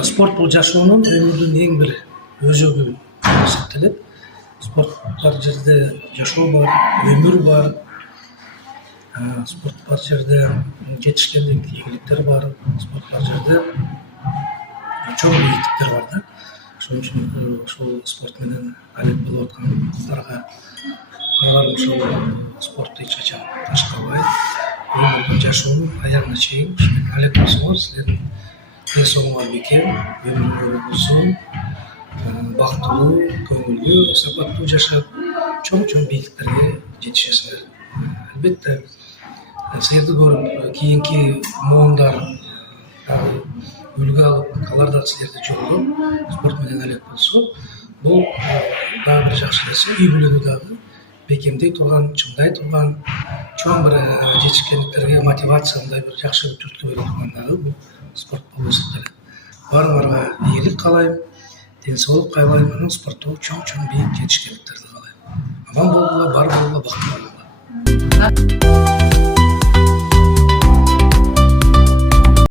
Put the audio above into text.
Спорт бұл жашоонун өмүрдүн эң бир өзөгү эсептелет. Спорт бар жерде жашоо бар, өмүр бар. Спорт бар жерде жетишкендик, ийгиликтер бар. Спорт бар жерде чоң ийгиликтер бар да. Ошон үчүн ошол спорт менен алек болуп аткан кыздарга алар ошол спортду эч качан ташкарбай, өмүрдүн жашоонун аягына чейин алек болсоңор, силердин ден соолугуңар бекем, өмүрүңөр узун, бактылуу, көңүлдүү, сапаттуу жашап, чоң бийиктиктерге жетишесиңер. Албетте, силерди көрүп кийинки муундар дагы үлгү алып, алар дагы силерди жолдоп, спорт менен алек болсо, бул дагы бир жакшы нерсе. Үй бүлөнү дагы бекемдей турган, чыңдай турган, чоң бир жетишкендиктерге мотивацияландай бир жакшы бир түрткү бере турган дагы бул спорт болуп эсептелет. Баарыңарга ийгилик каалайм, ден соолук каалайм, анан спортто чоң бийик жетишкендиктерди каалайм. Аман болгула, бар болгула, бактылуу болгула.